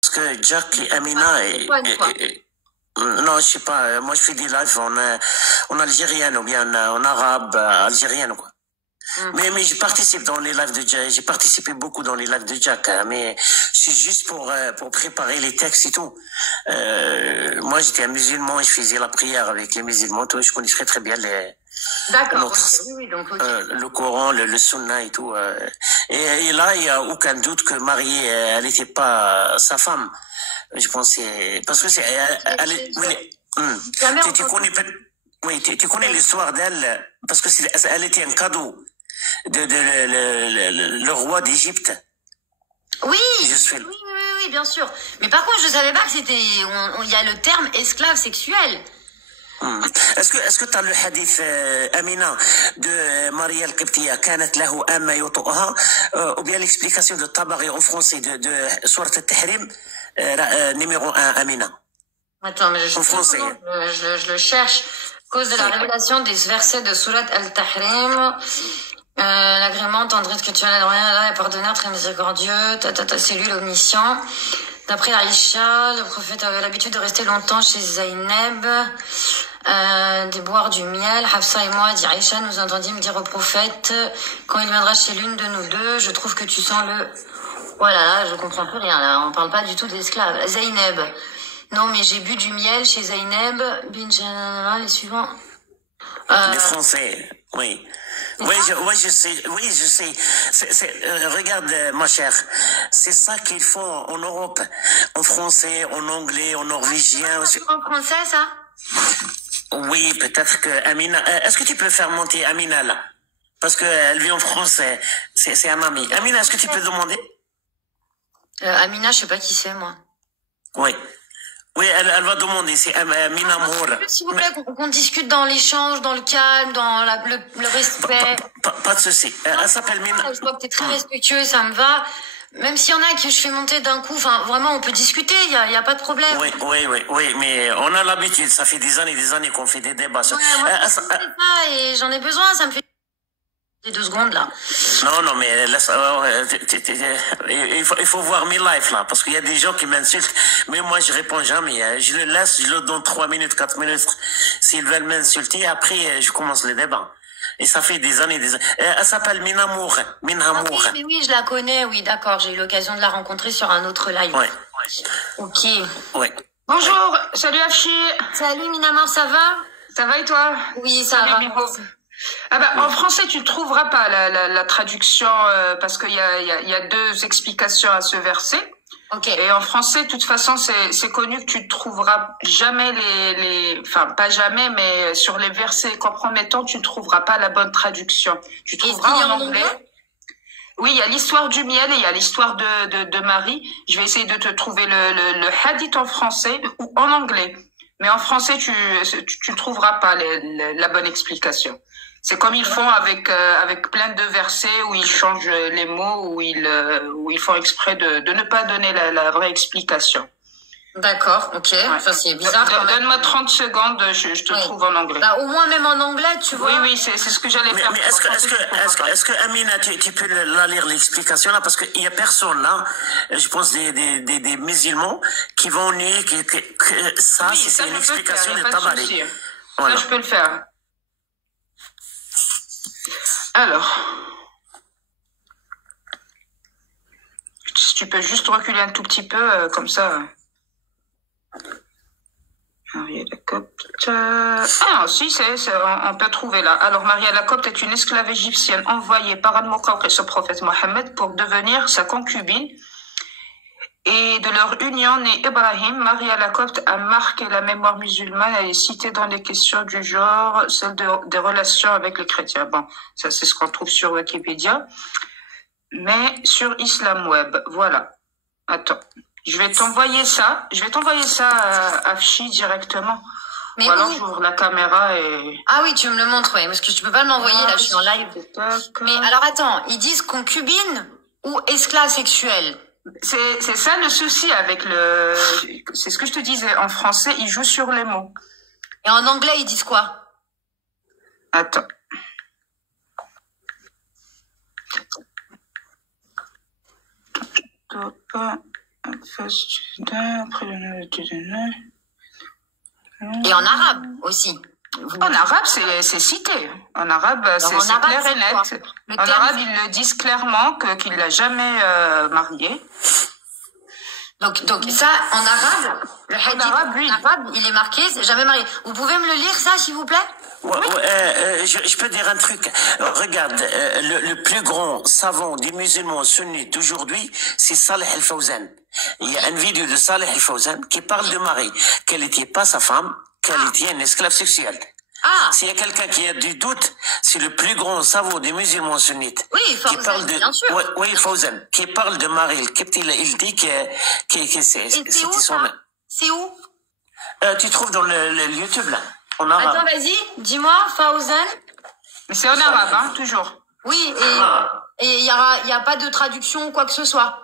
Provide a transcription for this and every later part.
Parce que Jack et Amina non, je sais pas. Moi, je fais des lives en algérienne ou bien en arabe, algérienne, quoi. Mais je participe dans les lives de Jack. J'ai participé beaucoup dans les lives de Jack, hein, mais c'est juste pour préparer les textes et tout. Moi, j'étais un musulman et je faisais la prière avec les musulmans. Tout, je connais très très bien D'accord, notre, oui, oui, donc le Coran, le Sunna et tout. Et là, il y a aucun doute que Marie, elle n'était pas sa femme. Je pensais parce que c'est, tu connais, oui, tu connais l'histoire d'elle parce que elle était un cadeau de le roi d'Égypte. Oui, Je suis. oui, bien sûr. Mais par contre, je savais pas que c'était, il y a le terme esclave sexuel. Est-ce que tu as le hadith Amina de Maria al-Qibtiyya كانت له أمة يطؤها ou bien l'explication de Tabari en français de Sourate al-Tahrim numéro 1 Amina. Attends, mais en français. Je le cherche. Cause de la révélation des versets de Surat al-Tahrim. L'agrément, tendresse que tu as la pardonneur, très miséricordieux, c'est lui l'omniscient. D'après Aïcha, le prophète avait l'habitude de rester longtemps chez Zaynab, de boire du miel. Hafsa et moi, dit Aïcha, nous entendîmes dire au prophète, quand il viendra chez l'une de nous deux, je trouve que tu sens le... Voilà, je comprends plus rien, là. On parle pas du tout d'esclaves. Zaynab. Non, mais j'ai bu du miel chez Zaynab, les suivants. Les Français, oui. Oui, je sais. Oui, je sais. Regarde, ma chère, c'est ça qu'ils font en Europe, en français, en anglais, en norvégien. En français, ça? Oui, peut-être que Amina. Est-ce que tu peux faire monter Amina là? Parce qu'elle vit en français. C'est un ami. Amina, est-ce que tu peux demander? Amina, je sais pas qui c'est, moi. Oui. Oui, elle va demander, c'est Amina Mour. S'il vous plaît, qu'on discute dans l'échange, dans le calme, dans le respect. Pas de souci. Elle s'appelle Mina. Je vois que t'es très respectueux, ça me va. Même s'il y en a que je fais monter d'un coup, enfin, vraiment, on peut discuter, il y a pas de problème. Oui, mais on a l'habitude, ça fait des années qu'on fait des débats. Ouais, ça, et j'en ai besoin, ça me fait... Les 2 secondes, là. Non, mais laisse, il faut voir mes lives, là, parce qu'il y a des gens qui m'insultent, mais moi, je réponds jamais. Je le laisse, je le donne 3 minutes, 4 minutes. S'ils veulent m'insulter, après, je commence le débat. Et ça fait des années. Elle s'appelle Minamour. Minamour. Ah, oui, je la connais, oui, d'accord. J'ai eu l'occasion de la rencontrer sur un autre live. Ouais. Ok. Ouais. Bonjour, salut Afshi. Salut Minamour, ça va? Ça va et toi? Oui, ça va. Ah bah, en français, tu ne trouveras pas la traduction parce qu'il y a 2 explications à ce verset. Okay. Et en français, de toute façon, c'est connu que tu ne trouveras jamais enfin, pas jamais, mais sur les versets compromettants, tu ne trouveras pas la bonne traduction. Tu trouveras en anglais. Oui, il y a l'histoire du miel et il y a l'histoire de Marie. Je vais essayer de te trouver le hadith en français ou en anglais. Mais en français, tu ne trouveras pas la bonne explication. C'est comme ils font avec plein de versets où ils changent les mots, où ils font exprès de ne pas donner la vraie explication. D'accord, ok. Ouais. Ça, c'est bizarre. Donne-moi 30 secondes, je te trouve en anglais. Bah, au moins, même en anglais, tu vois. Oui, c'est ce que j'allais faire. Mais est-ce que Amina, tu peux la lire l'explication là? Parce qu'il y a personne là, je pense des musulmans qui vont nier que ça, oui, c'est une explication de Tabari. Voilà. Ça, je peux le faire. Alors, si tu peux juste reculer un tout petit peu, comme ça. Maria la Copte. Ah, si, on peut trouver là. Alors, Maria la Copte est une esclave égyptienne envoyée par Al-Muqawqis au prophète Mohammed pour devenir sa concubine. Et de leur union né Ibrahim, Maria la Copte a marqué la mémoire musulmane. Elle est citée dans les questions du genre, celle des relations avec les chrétiens. Bon, ça c'est ce qu'on trouve sur Wikipédia. Mais sur Islam Web, voilà. Attends, je vais t'envoyer ça. Afshi directement. Mais ou alors j'ouvre la caméra et... Ah oui, tu me le montres, ouais, parce que tu peux pas m'envoyer, là, je suis en live. Mais alors attends, ils disent concubine ou esclave sexuel? C'est ça le souci avec c'est ce que je te disais, en français, ils jouent sur les mots. Et en anglais, ils disent quoi? Attends. Et en arabe aussi. En arabe, c'est cité. En arabe, c'est clair et net. En arabe, ils le disent clairement qu'il l'a jamais marié. Donc ça, en arabe, le hadith, en arabe, il est marqué, c'est jamais marié. Vous pouvez me le lire, ça, s'il vous plaît? Je peux dire un truc. Regarde, le plus grand savant des musulmans sunnites d'aujourd'hui, c'est Saleh Al-Fawzan. Il y a une vidéo de Saleh Al-Fawzan qui parle de Marie, qu'elle n'était pas sa femme, qu'elle était une esclave sexuelle. S'il y a quelqu'un qui a du doute, c'est le plus grand savant des musulmans sunnites. Oui, Fawzan, bien sûr. Oui, Fawzan, qui parle de Marie. Il dit que c'était son... C'est où? Tu trouves dans le YouTube, là, en arabe. Attends, vas-y, dis-moi, Fawzan. Mais c'est en arabe, hein, toujours. Oui, et il y a pas de traduction ou quoi que ce soit.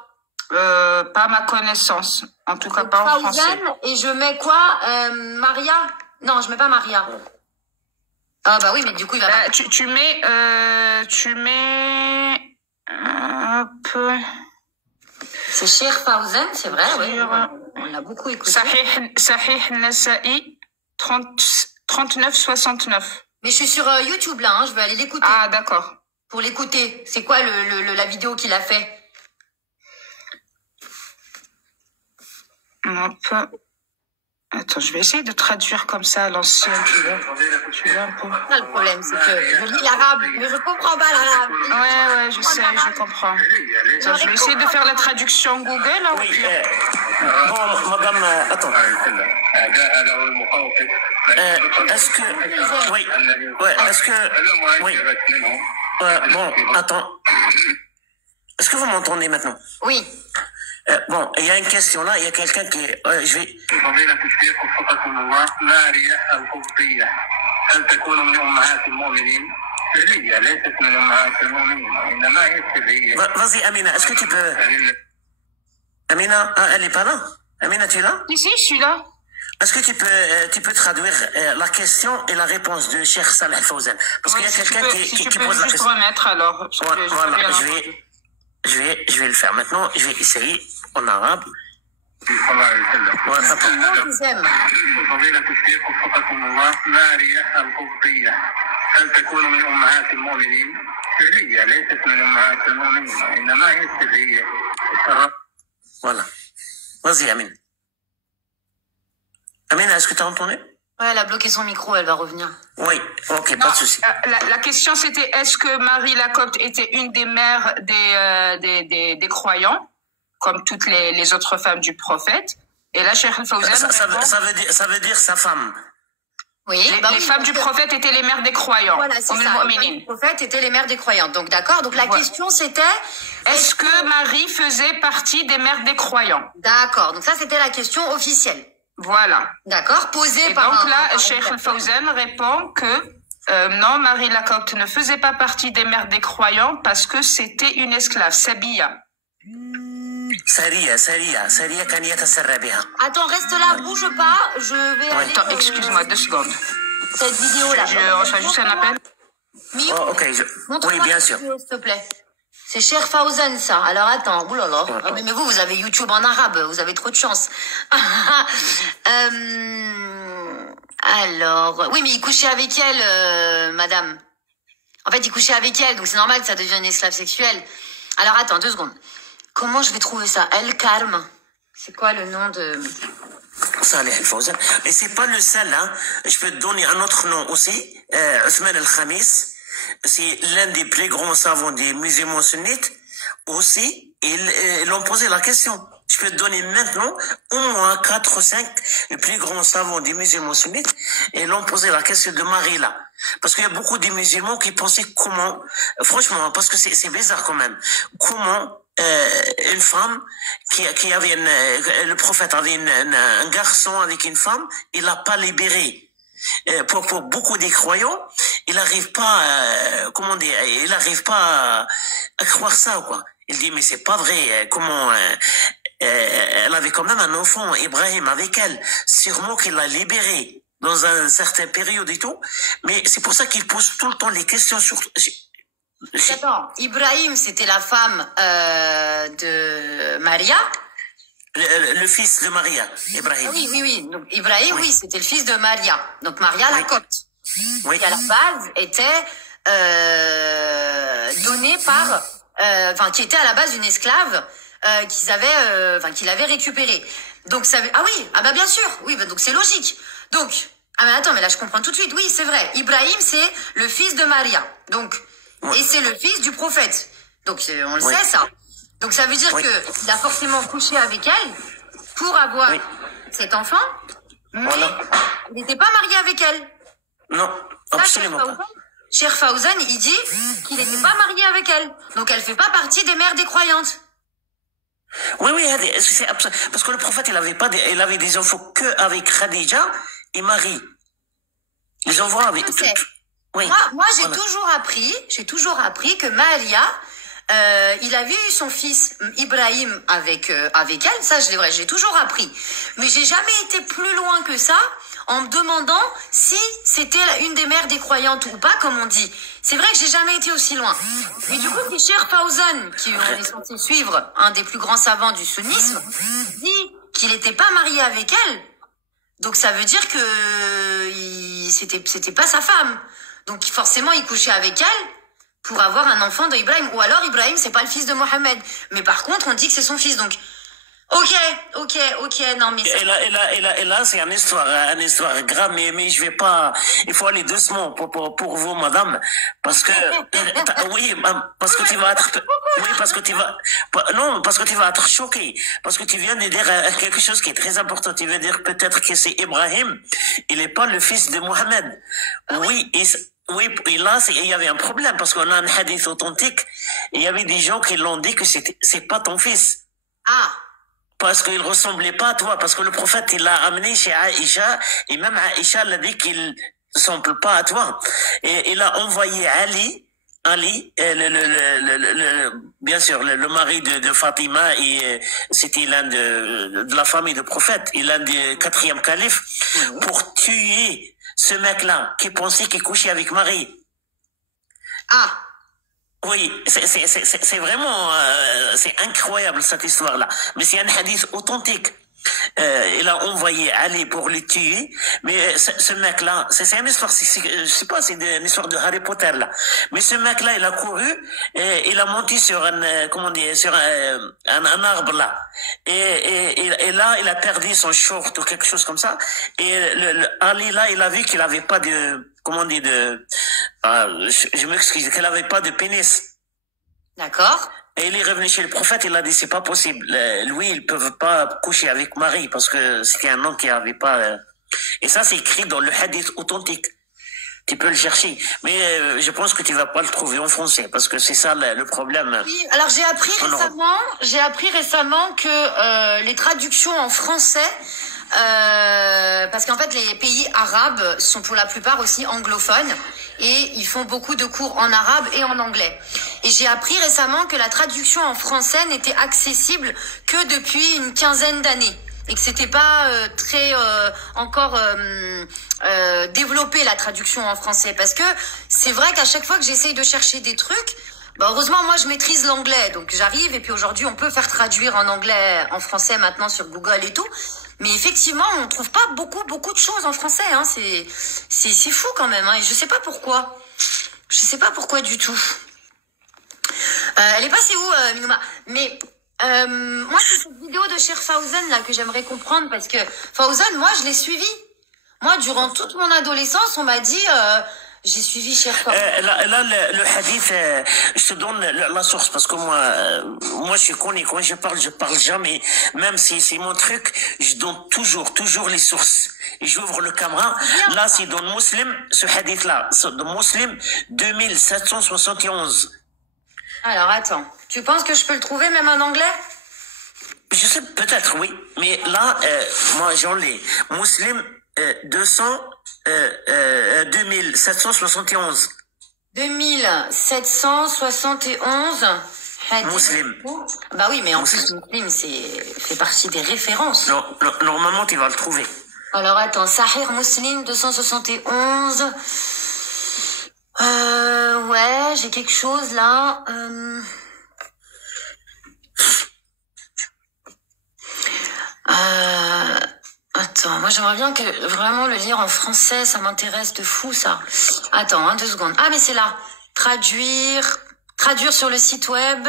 Pas à ma connaissance. En tout cas, pas en français. Fawzan, et je mets quoi? Maria? Non, je mets pas Maria. Ah bah oui, mais du coup, il va pas... Tu mets... Hop... C'est Cheikh Fawzan, c'est vrai, oui. On l'a beaucoup écouté. Sahih Nasa'i 3969. Mais je suis sur YouTube là, hein, je vais aller l'écouter. Ah, d'accord. Pour l'écouter, c'est quoi la vidéo qu'il a fait? Hop. Attends, je vais essayer de traduire comme ça à l'ancienne, tu vois un peu. Ça, le problème, c'est que je lis l'arabe, mais je comprends pas l'arabe. Ouais, je sais, je comprends. Attends, je vais essayer de faire la traduction Google. Hein, oui, bon, madame, attends. Est-ce que... Oui, est-ce que... Oui. Bon, attends. Est-ce que vous m'entendez maintenant? Oui. Bon, il y a une question là, il y a quelqu'un qui... je vais... Vas-y, Amina, est-ce que tu peux... Amina, elle est pas là? Amina, tu es là? Si, je suis là. Est-ce que tu peux traduire la question et la réponse de Cheikh Saleh Fawzan? Parce qu'il y a quelqu'un qui pose la question. Je peux juste remettre alors. Voilà, je vais le faire maintenant. Je vais essayer en arabe. Voilà. Vas-y, Amine. Amine, est-ce que tu as entendu? Ouais, elle a bloqué son micro, elle va revenir. Oui, ok, pas de souci. La question c'était, est-ce que Marie la Copte était une des mères des croyants, comme toutes les autres femmes du prophète? Et là, Cheikh Al-Fawzan ça veut dire sa femme. Oui, les femmes du prophète étaient les mères des croyants. Voilà, c'est ça. Les femmes du prophète étaient les mères des croyants. Donc d'accord. Donc la question c'était, est-ce que Marie faisait partie des mères des croyants? D'accord. Donc ça c'était la question officielle. Voilà. D'accord. Posée par. Et donc là, Cheikh Al-Fawzan répond que non, Marie la Copte ne faisait pas partie des mères des croyants parce que c'était une esclave, Sabiya. Saria Kaniata Sarrabiha. Attends, reste là, bouge pas, je vais aller... Attends, excuse-moi, 2 secondes. Cette vidéo-là. Je reçois juste un appel. Oh, ok, oui, bien sûr. S'il te plaît. C'est Cheikh Fawzan, ça. Alors, attends, oulala. Mais vous avez YouTube en arabe, vous avez trop de chance. Alors... Oui, mais il couchait avec elle, madame. En fait, il couchait avec elle, donc c'est normal que ça devienne une esclave sexuelle. Alors, attends, 2 secondes. Comment je vais trouver ça? El Karm. C'est quoi le nom de... Saleh Al-Fawzan. Et c'est pas le seul, hein. Je peux te donner un autre nom aussi. Othman Al-Khamis. C'est l'un des plus grands savants des musulmans sunnites. Aussi, ils ont posé la question. Je peux te donner maintenant au moins 4 ou 5 les plus grands savants des musulmans sunnites. Et ils ont posé la question de Marie là. Parce qu'il y a beaucoup de musulmans qui pensaient comment... Franchement, parce que c'est bizarre quand même. Comment... une femme qui avait le prophète avait un garçon avec une femme, il l'a pas libéré. Pour beaucoup des croyants, il n'arrive pas, comment dire, il n'arrive pas à croire ça, quoi. Il dit, mais c'est pas vrai, comment, elle avait quand même un enfant, Ibrahim, avec elle. Sûrement qu'il l'a libéré dans une certaine période et tout. Mais c'est pour ça qu'il pose tout le temps les questions sur... Attends, Ibrahim, c'était la femme de Maria. le fils de Maria, Ibrahim. Oui. Donc, Ibrahim, oui, c'était le fils de Maria. Donc, Maria, la copte. Oui. Qui, à la base, était donnée par... qui était à la base une esclave qu'il avait récupérée. Donc, ça... Ah oui, ah bah bien sûr. Oui, bah, donc c'est logique. Donc... Ah mais attends, mais là je comprends tout de suite. Oui, c'est vrai. Ibrahim, c'est le fils de Maria. Donc, et c'est le fils du prophète. Donc, on le sait, ça. Donc, ça veut dire que il a forcément couché avec elle pour avoir cet enfant, mais il n'était pas marié avec elle. Non, absolument pas. Cheikh Fawzan, il dit qu'il n'était pas marié avec elle. Donc, elle fait pas partie des mères des croyantes. Oui, c'est parce que le prophète, il avait des enfants que avec Khadija et Marie. Les enfants avec... Oui. Moi j'ai toujours appris que Maria, il avait eu son fils Ibrahim avec elle. Ça, j'ai toujours appris. Mais j'ai jamais été plus loin que ça en me demandant si c'était une des mères des croyantes ou pas, comme on dit. C'est vrai que j'ai jamais été aussi loin. Mais du coup, c'est Cheikh Fawzan, qui on est censé suivre, un des plus grands savants du sunnisme, dit qu'il n'était pas marié avec elle. Donc ça veut dire que c'était pas sa femme. Donc forcément il couchait avec elle pour avoir un enfant d'Ibrahim. Ou alors Ibrahim c'est pas le fils de Mohammed. Mais par contre on dit que c'est son fils. Donc ok, non mais... Et là c'est une histoire grave, mais je vais pas... Il faut aller doucement pour vous, madame, parce que... oui, parce que tu vas être... Oui, parce que tu vas... Non, parce que tu vas être choqué. Parce que tu viens de dire quelque chose qui est très important. Tu veux dire peut-être que c'est Ibrahim. Il n'est pas le fils de Mohammed. Oui, et là, il y avait un problème, parce qu'on a un hadith authentique. Il y avait des gens qui l'ont dit que c'est pas ton fils. Ah. Parce qu'il ressemblait pas à toi, parce que le prophète, il l'a amené chez Aïcha, et même Aïcha l'a dit qu'il ressemble pas à toi. Et il a envoyé Ali, bien sûr, le mari de Fatima, et c'était l'un de la famille du prophète, et l'un des 4e califes, pour tuer ce mec-là, qui pensait qu'il couchait avec Marie. Ah. Oui, c'est vraiment, c'est incroyable cette histoire-là. Mais c'est un hadith authentique. Il a envoyé Ali pour le tuer, mais ce mec-là, c'est une histoire, je sais pas, c'est une histoire de Harry Potter là. Mais ce mec-là, il a couru, et il a monté sur un arbre là, et là, il a perdu son short ou quelque chose comme ça. Et Ali là, il a vu qu'il avait pas de, je m'excuse, qu'il avait pas de pénis. D'accord. Et il est revenu chez le prophète, il a dit c'est pas possible. Lui, ils peuvent pas coucher avec Marie parce que c'était un homme qui avait pas. Et ça, c'est écrit dans le hadith authentique. Tu peux le chercher, mais je pense que tu vas pas le trouver en français parce que c'est ça le problème. Oui, alors j'ai appris récemment que les traductions en français, parce qu'en fait les pays arabes sont pour la plupart aussi anglophones. Et ils font beaucoup de cours en arabe et en anglais. Et j'ai appris récemment que la traduction en français n'était accessible que depuis une quinzaine d'années. Et que c'était pas très encore développé la traduction en français. Parce que c'est vrai qu'à chaque fois que j'essaye de chercher des trucs, bah heureusement moi je maîtrise l'anglais. Donc j'arrive et puis aujourd'hui on peut faire traduire en anglais, en français maintenant sur Google et tout. Mais effectivement, on trouve pas beaucoup de choses en français, hein. C'est fou quand même, hein. Et je sais pas pourquoi. Je sais pas pourquoi du tout. Elle est passée où, Minouma? Mais moi, c'est cette vidéo de Cheikh Fawzan là que j'aimerais comprendre parce que Fawzan, moi, je l'ai suivi. Moi, durant toute mon adolescence, on m'a dit. J'ai suivi Cheikh Fawzan. Là, le hadith, je te donne la source parce que moi, je connais quand je parle jamais. Même si c'est mon truc, je donne toujours les sources. Et j'ouvre le caméra. Là, c'est dans Muslim, ce hadith-là, dans Muslim 2771. Alors, attends. Tu penses que je peux le trouver même en anglais? Je sais, peut-être, oui. Mais là, moi, j'en l'ai. Muslim 2771. 2771. Muslim. Bah oui, mais en plus, Muslim, fait partie des références. Non, normalement, tu vas le trouver. Alors, attends, Sahih Muslim 271. Ouais, j'ai quelque chose là. Attends, moi j'aimerais bien que vraiment le lire en français, ça m'intéresse de fou ça. Attends, 2 secondes. Ah mais c'est là. Traduire sur le site web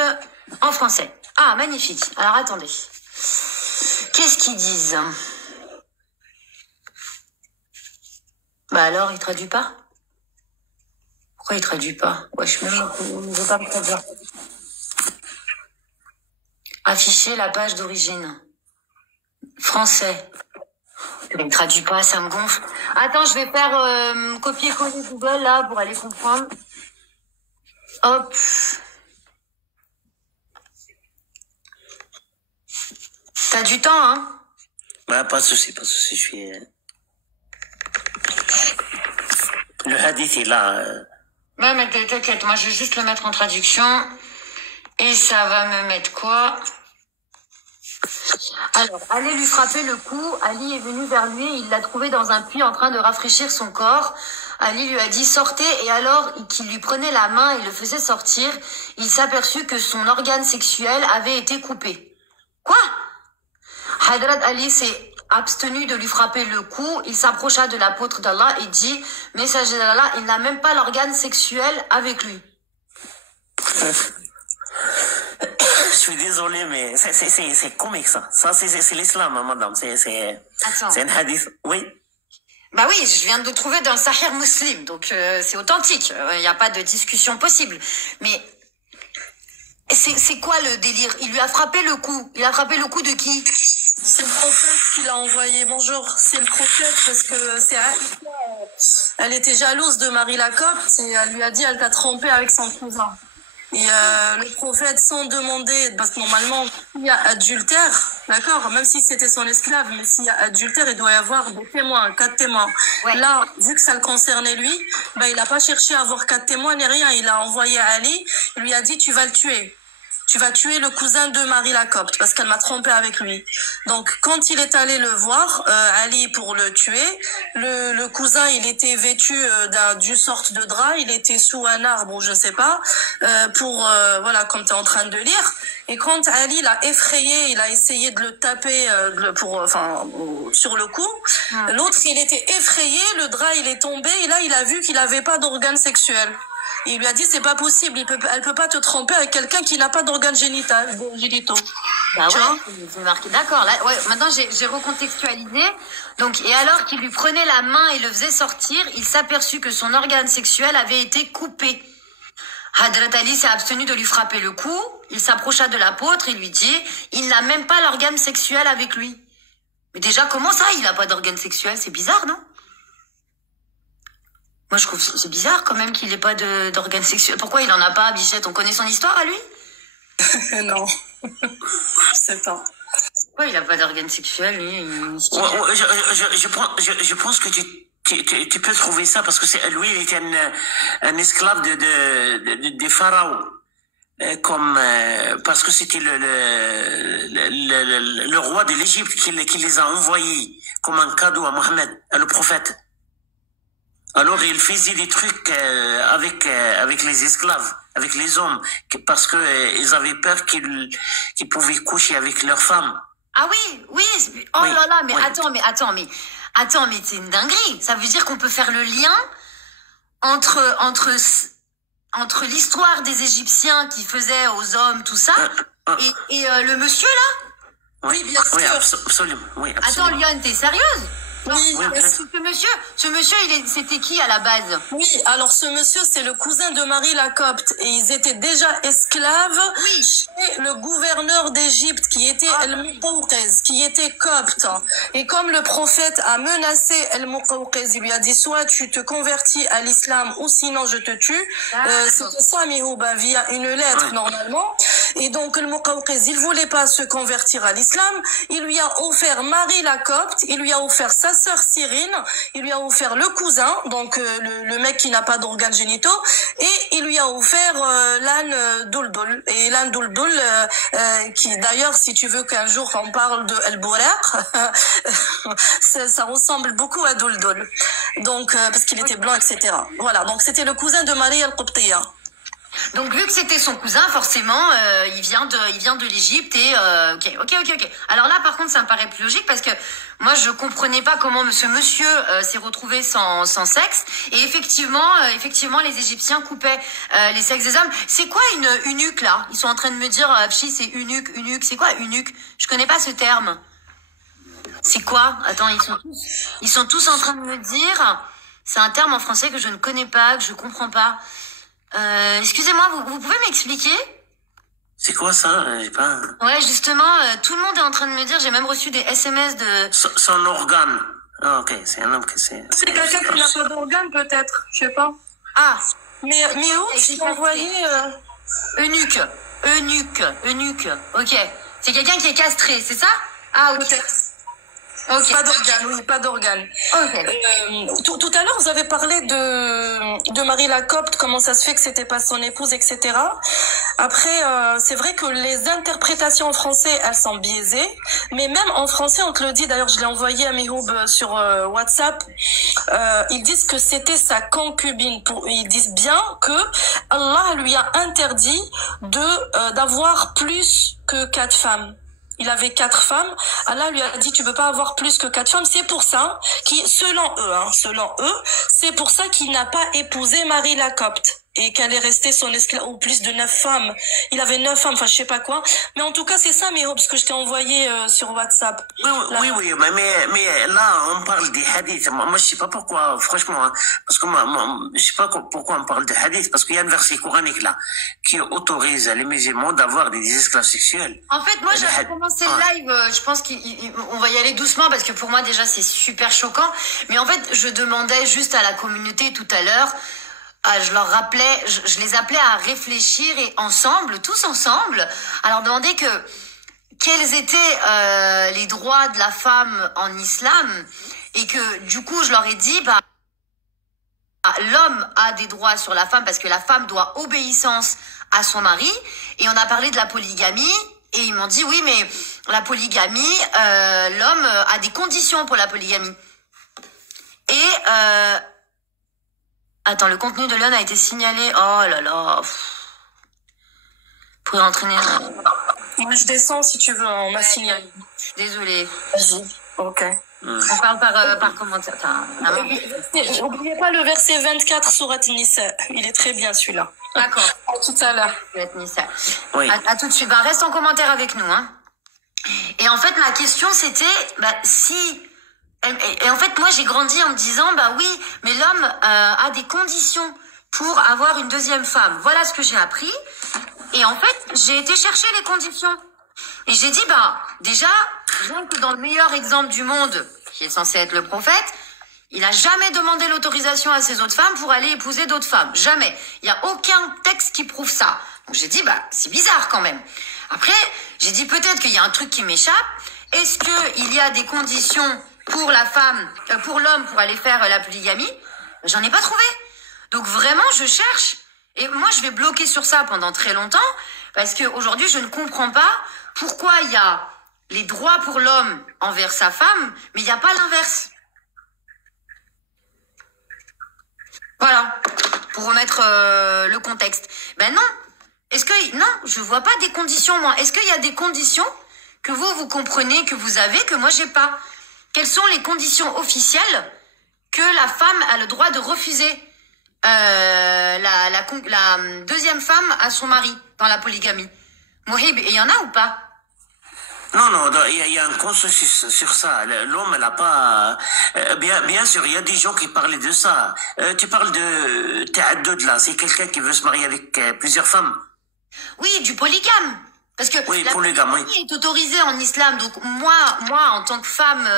en français. Ah, magnifique. Alors attendez. Qu'est-ce qu'ils disent? Bah alors, il traduit pas? Pourquoi il traduit pas? Ouais, je ne veux pas me traduire. Afficher la page d'origine. Français. Il ne traduit pas, ça me gonfle. Attends, je vais faire copier-coller Google là pour aller comprendre. Hop. T'as du temps, hein? Bah, pas de souci, je suis... Le hadith est là. Ouais, mais t'inquiète, moi je vais juste le mettre en traduction. Et ça va me mettre quoi? Alors, allez lui frapper le cou. Ali est venu vers lui et il l'a trouvé dans un puits en train de rafraîchir son corps. Ali lui a dit sortez et alors qu'il lui prenait la main et le faisait sortir, il s'aperçut que son organe sexuel avait été coupé. Quoi? Hadrat Ali s'est abstenu de lui frapper le cou. Il s'approcha de l'apôtre d'Allah et dit messager d'Allah, il n'a même pas l'organe sexuel avec lui. Je suis désolé, mais c'est comique ça. Ça, c'est l'islam, hein, madame. C'est un hadith. Oui. Bah oui, je viens de le trouver dans le Sahih Muslim, donc c'est authentique. Il n'y a pas de discussion possible. Mais c'est quoi le délire? Il lui a frappé le cou. Il a frappé le cou de qui? C'est le prophète qui l'a envoyé. Bonjour, c'est le prophète parce que c'est elle était jalouse de Marie la Copte et elle lui a dit elle t'a trompé avec son cousin. Et le prophète, sans demander, parce que normalement, s'il y a adultère, d'accord, même si c'était son esclave, mais s'il y a adultère, il doit y avoir des témoins, 4 témoins. Ouais. Là, vu que ça le concernait lui, il n'a pas cherché à avoir 4 témoins ni rien. Il a envoyé Ali, il lui a dit tu vas le tuer. Tu vas tuer le cousin de Marie la Copte parce qu'elle m'a trompé avec lui. Donc, quand il est allé le voir, Ali, pour le tuer, le cousin, il était vêtu d'une sorte de drap, il était sous un arbre ou je sais pas, voilà, comme tu es en train de lire. Et quand Ali l'a effrayé, il a essayé de le taper sur le cou. L'autre, il était effrayé, le drap, il est tombé et là, il a vu qu'il n'avait pas d'organe sexuel. Il lui a dit c'est pas possible, elle peut pas te tromper avec quelqu'un qui n'a pas d'organes génitaux. Bah ouais, d'accord. Là, ouais, maintenant j'ai recontextualisé. Donc et alors qu'il lui prenait la main et le faisait sortir, il s'aperçut que son organe sexuel avait été coupé. Hadrat Ali s'est abstenu de lui frapper le cou. Il s'approcha de l'apôtre et lui dit il n'a même pas l'organe sexuel avec lui. Mais déjà comment ça il n'a pas d'organe sexuel? C'est bizarre, non? Moi, je trouve que c'est bizarre quand même qu'il n'ait pas d'organes sexuels. Pourquoi il en a pas, Bichette? On connaît son histoire à lui? Non, je sais pas. Pourquoi il n'a pas d'organes sexuels, lui? Je pense que tu peux trouver ça parce que lui, il était un esclave des pharaons. Parce que c'était le roi de l'Égypte qui les a envoyés comme un cadeau à Mohammed, à le prophète. Alors il faisait des trucs avec les esclaves, avec les hommes, parce que ils avaient peur qu'ils pouvaient coucher avec leurs femmes. Ah oui. Oh oui, là là, mais oui. Attends, mais c'est une dinguerie. Ça veut dire qu'on peut faire le lien entre l'histoire des Égyptiens qui faisaient aux hommes tout ça et le monsieur là. Oui, bien sûr. Oui, absolument. Oui, absolument. Attends, Lyon, t'es sérieuse? Oui, ce monsieur, c'était qui à la base? Oui, alors ce monsieur, c'est le cousin de Marie la Copte et ils étaient déjà esclaves chez le gouverneur d'Égypte qui était El-Muqawqez, qui était copte. Et comme le prophète a menacé El-Muqawqez, il lui a dit soit tu te convertis à l'islam ou sinon je te tue. C'était ça, Mihouba, via une lettre normalement. Et donc El-Muqawqez, il voulait pas se convertir à l'islam. Il lui a offert Marie la Copte, il lui a offert sa sœur Cyrine, il lui a offert le cousin, donc le mec qui n'a pas d'organes génitaux, et il lui a offert l'âne Douldul. Et l'âne Douldul, qui d'ailleurs, si tu veux qu'un jour on parle de El Bouraq, ça ressemble beaucoup à Douldul. Donc, parce qu'il était blanc, etc. Voilà, donc c'était le cousin de Marie al-Qibtiyya. Donc vu que c'était son cousin, forcément, il vient de l'Égypte et ok. Alors là, par contre, ça me paraît plus logique parce que moi, je comprenais pas comment ce monsieur s'est retrouvé sans sexe. Et effectivement, les Égyptiens coupaient les sexes des hommes. C'est quoi une eunuque là? Ils sont en train de me dire, Pchi, c'est eunuque. C'est quoi eunuque? Je connais pas ce terme. C'est quoi? Attends, ils sont tous en train de me dire. C'est un terme en français que je ne connais pas, que je comprends pas. Excusez-moi, vous pouvez m'expliquer? C'est quoi ça? J'ai pas... Ouais, justement, tout le monde est en train de me dire, j'ai même reçu des SMS de... Son organe. Ah, ok, c'est un homme que c'est... C'est quelqu'un qui n'a pas d'organe, peut-être. Je sais pas. Ah! Mais où je t'ai envoyé... Eunuque. Ok. C'est quelqu'un qui est castré, c'est ça? Ah, ok. Peut-être. Okay. Pas d'organe, oui, pas d'organe. Okay. Tout à l'heure, vous avez parlé de Marie la Copte, comment ça se fait que c'était pas son épouse, etc. Après, c'est vrai que les interprétations en français, elles sont biaisées, mais même en français, on te le dit, d'ailleurs, je l'ai envoyé à Mihoub sur WhatsApp, ils disent que c'était sa concubine. Ils disent bien que Allah lui a interdit d'avoir plus que 4 femmes. Il avait 4 femmes. Allah lui a dit, tu peux pas avoir plus que 4 femmes. C'est pour ça selon eux, c'est pour ça qu'il n'a pas épousé Marie la Copte. Et qu'elle est restée son esclave, ou plus de 9 femmes. Il avait 9 femmes, enfin, je sais pas quoi. Mais en tout cas, c'est ça, Mihoub, ce que je t'ai envoyé sur WhatsApp. Oui, mais là, on parle des hadiths. Moi, je sais pas pourquoi, franchement, hein, parce que moi, je sais pas pourquoi on parle des hadiths, parce qu'il y a un verset coranique, là, qui autorise les musulmans d'avoir des esclaves sexuels. En fait, moi, j'avais commencé le live, je pense qu'on va y aller doucement, parce que pour moi, déjà, c'est super choquant. Mais en fait, je demandais juste à la communauté tout à l'heure, je leur rappelais, je les appelais à réfléchir et tous ensemble, à leur demander quels étaient les droits de la femme en islam, et que du coup je leur ai dit l'homme a des droits sur la femme parce que la femme doit obéissance à son mari, et on a parlé de la polygamie et ils m'ont dit oui, mais la polygamie, l'homme a des conditions pour la polygamie. Et attends, le contenu de l'homme a été signalé. Oh là là. Vous pouvez entraîner. Moi, je descends si tu veux. On m'a signalé. Je suis désolée. Vas-y. Ok. On parle par commentaire. N'oubliez pas le verset 24 sourate Nisa. Il est très bien celui-là. D'accord. À tout à l'heure. Oui. À tout de suite. Reste en commentaire avec nous. Hein. Et en fait, ma question c'était si... Et en fait, moi, j'ai grandi en me disant, oui, mais l'homme a des conditions pour avoir une deuxième femme. Voilà ce que j'ai appris. Et en fait, j'ai été chercher les conditions. Et j'ai dit, déjà, rien que dans le meilleur exemple du monde, qui est censé être le prophète, il a jamais demandé l'autorisation à ses autres femmes pour aller épouser d'autres femmes. Jamais. Il n'y a aucun texte qui prouve ça. Donc j'ai dit, c'est bizarre quand même. Après, j'ai dit, peut-être qu'il y a un truc qui m'échappe. Est-ce qu'il y a des conditions pour la femme, pour l'homme, pour aller faire la polygamie? J'en ai pas trouvé. Donc vraiment, je cherche. Et moi, je vais bloquer sur ça pendant très longtemps, parce qu'aujourd'hui, je ne comprends pas pourquoi il y a les droits pour l'homme envers sa femme, mais il n'y a pas l'inverse. Voilà, pour remettre le contexte. Non. Non, je vois pas des conditions, moi. Est-ce qu'il y a des conditions que vous comprenez, que vous avez, que moi, j'ai pas? Quelles sont les conditions officielles que la femme a le droit de refuser la deuxième femme à son mari dans la polygamie? Mohib, il y en a ou pas? Non, il y a un consensus sur ça. L'homme, elle n'a pas... bien sûr, il y a des gens qui parlaient de ça. Tu parles de ta'addud là, c'est quelqu'un qui veut se marier avec plusieurs femmes? Oui, du polygame. Parce que oui, la polygamie est autorisée en islam. Donc moi, en tant que femme,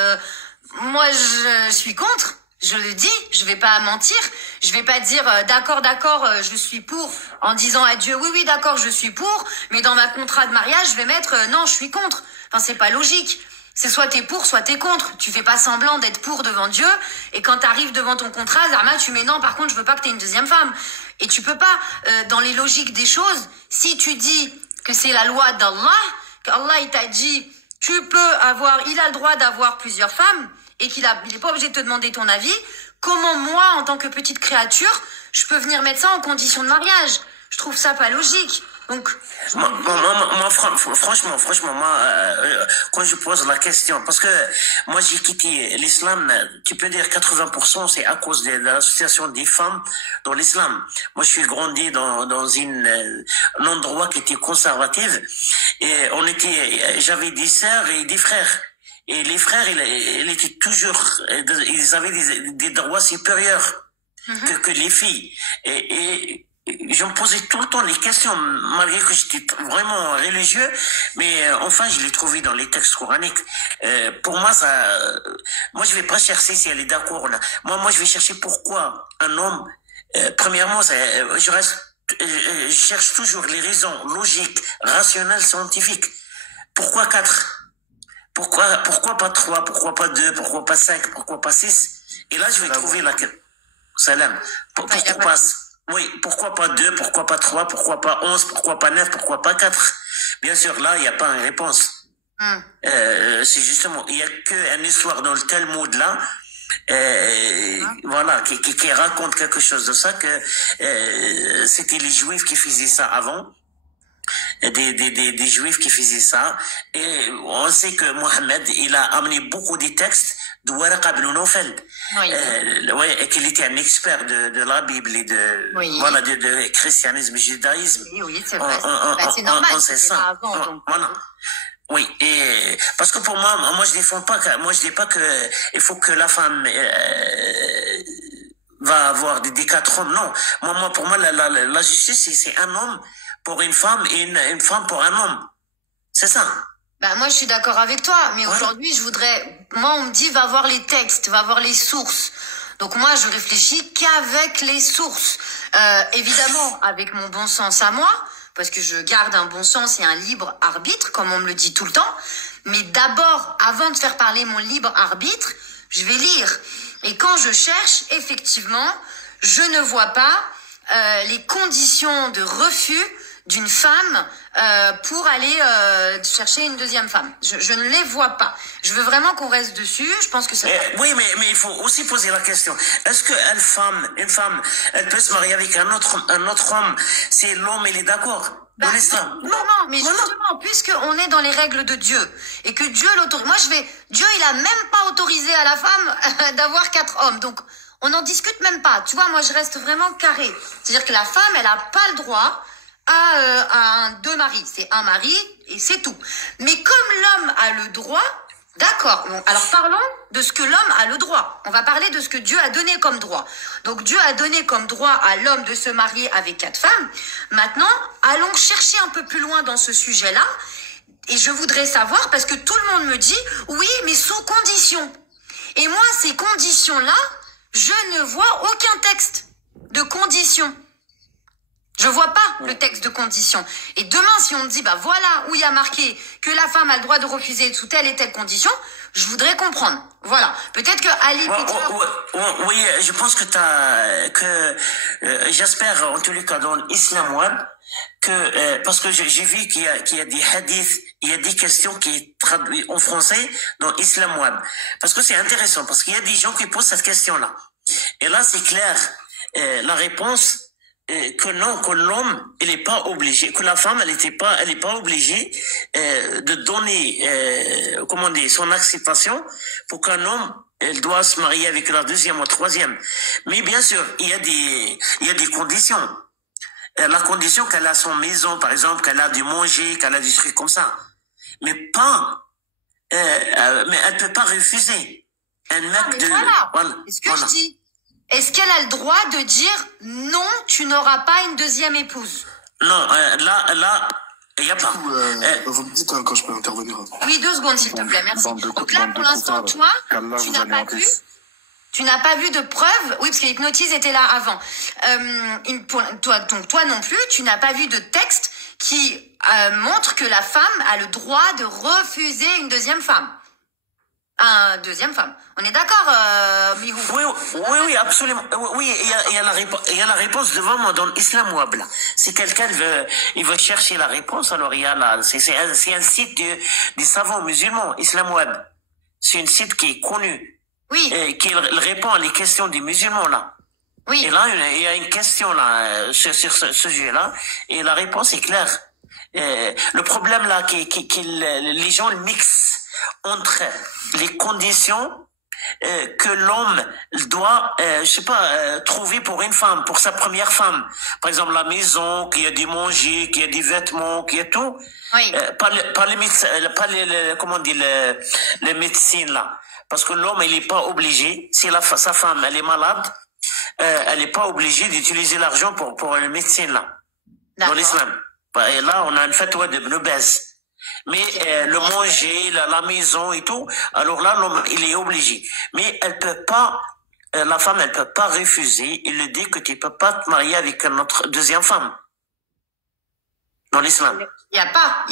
moi je suis contre. Je le dis, je vais pas mentir. Je vais pas dire d'accord, je suis pour, en disant à Dieu oui, d'accord, je suis pour. Mais dans ma contrat de mariage, je vais mettre non, je suis contre. Enfin, c'est pas logique. C'est soit t'es pour, soit t'es contre. Tu fais pas semblant d'être pour devant Dieu. Et quand t'arrives devant ton contrat, Zarma, tu mets non, par contre, je veux pas que t'aies une deuxième femme. Et tu peux pas, dans les logiques des choses, si tu dis que c'est la loi d'Allah, qu'Allah il t'a dit, il a le droit d'avoir plusieurs femmes, et il est pas obligé de te demander ton avis, comment moi, en tant que petite créature, je peux venir mettre ça en condition de mariage? Je trouve ça pas logique. Donc, franchement, quand je pose la question, parce que moi j'ai quitté l'islam, tu peux dire 80%, c'est à cause de l'association des femmes dans l'islam. Moi je suis grandi dans un endroit qui était conservatif, et j'avais des sœurs et des frères. Et les frères, ils étaient toujours, ils avaient des droits supérieurs que les filles. Et je me posais tout le temps les questions, malgré que j'étais vraiment religieux, mais enfin, je l'ai trouvé dans les textes coraniques. Pour moi, moi, je vais pas chercher si elle est d'accord là. Moi, je vais chercher pourquoi un homme, premièrement, je cherche toujours les raisons logiques, rationnelles, scientifiques. Pourquoi 4? Pourquoi pas 3? Pourquoi pas 2? Pourquoi pas 5? Pourquoi pas 6? Et là, je vais trouver la... Salam. Pourquoi pas 2? Pourquoi pas 3? Pourquoi pas 11? Pourquoi pas 9? Pourquoi pas 4? Bien sûr, là, il n'y a pas une réponse. C'est justement, il n'y a qu'une histoire dans le Talmud là, voilà, qui raconte quelque chose de ça, que c'était les Juifs qui faisaient ça avant. Des Juifs qui faisaient ça, et on sait que Mohammed, il a amené beaucoup de textes de Waraqa ibn Nawfal, et qu'il était un expert de la Bible et de christianisme, judaïsme. Oui, c'est vrai. C'est normal. On sait ça. Voilà. Oui, et parce que pour moi je défends pas moi je dis pas que il faut que la femme va avoir des 4 hommes. Non, pour moi la justice c'est un homme pour une femme et une femme pour un homme. C'est ça. Bah moi je suis d'accord avec toi, mais aujourd'hui moi on me dit va voir les textes, va voir les sources. Donc moi je réfléchis qu'avec les sources. Évidemment avec mon bon sens à moi, parce que je garde un bon sens et un libre arbitre, comme on me le dit tout le temps. Mais d'abord, avant de faire parler mon libre arbitre, je vais lire. Et quand je cherche, effectivement, je ne vois pas les conditions de refus d'une femme pour aller chercher une deuxième femme. Je ne les vois pas. Je veux vraiment qu'on reste dessus. Je pense que ça... Oui, mais il faut aussi poser la question. Est-ce qu'une femme, elle peut se marier avec un autre homme si l'homme il est d'accord dans l'islam? Non, mais justement, puisqu'on est dans les règles de Dieu et que Dieu l'autorise... Dieu, il a même pas autorisé à la femme d'avoir 4 hommes. Donc, on n'en discute même pas. Tu vois, moi, je reste vraiment carré. C'est-à-dire que la femme, elle a pas le droit à 2 maris. C'est un mari et c'est tout. Mais comme l'homme a le droit, d'accord. Bon, alors parlons de ce que l'homme a le droit. On va parler de ce que Dieu a donné comme droit. Donc Dieu a donné comme droit à l'homme de se marier avec 4 femmes. Maintenant, allons chercher un peu plus loin dans ce sujet-là. Et je voudrais savoir, parce que tout le monde me dit, oui, mais sous condition. Et moi, ces conditions-là, je ne vois aucun texte de condition. Je vois pas le texte de condition. Et demain, si on me dit, voilà où il y a marqué que la femme a le droit de refuser sous telle et telle condition, je voudrais comprendre. Voilà. Peut-être que Ali oui, je pense que j'espère, en tous les cas, dans l'islam web, parce que j'ai vu qu'il y a des hadiths, il y a des questions qui sont traduites en français dans l'islam web. Parce que c'est intéressant, parce qu'il y a des gens qui posent cette question-là. Et là, c'est clair. La réponse, que non, que l'homme, il n'est pas obligé, que la femme, elle est pas obligée de donner, son acceptation pour qu'un homme, elle doit se marier avec la deuxième ou troisième. Mais bien sûr, il y a des conditions. La condition qu'elle a son maison, par exemple, qu'elle a du manger, qu'elle a des trucs comme ça. Mais elle peut pas refuser un acte de... Voilà. C'est ce que je dis. Est-ce qu'elle a le droit de dire non, tu n'auras pas une deuxième épouse? Non, là, il n'y a pas. Vous me dites quand je peux intervenir. Oui, 2 secondes, s'il te plaît, merci. Donc là, pour l'instant, toi, tu n'as pas vu de preuves. Oui, parce que Hypnotise était là avant. Toi non plus, tu n'as pas vu de texte qui montre que la femme a le droit de refuser une deuxième femme. Deuxième femme. On est d'accord, Mihou? Oui, absolument. Oui, il y a la réponse devant moi dans l'Islam Web, là. Si quelqu'un il veut chercher la réponse, alors il y a c'est un site des savants musulmans, Islam Web. C'est un site qui est connu. Oui. Et qui répond à les questions des musulmans, là. Oui. Et là, il y a une question là sur ce sujet-là, et la réponse est claire. Le problème là, les gens mixent entre les conditions que l'homme doit, trouver pour une femme, pour sa première femme. Par exemple, la maison, qu'il y a des manger, qu'il y a des vêtements, qu'il y a tout. Oui. Pas les médecins, pas les médecines là. Parce que l'homme, il est pas obligé, si sa femme, elle est malade, elle est pas obligée d'utiliser l'argent pour les médecines là. Dans l'islam. Et là, on a une fatwa de Ibn Baz. Mais le manger, la maison et tout, alors là, l'homme, il est obligé. Mais elle peut pas, la femme, elle peut pas refuser. Il lui dit que tu peux pas te marier avec notre deuxième femme. Dans l'islam. Il y a pas.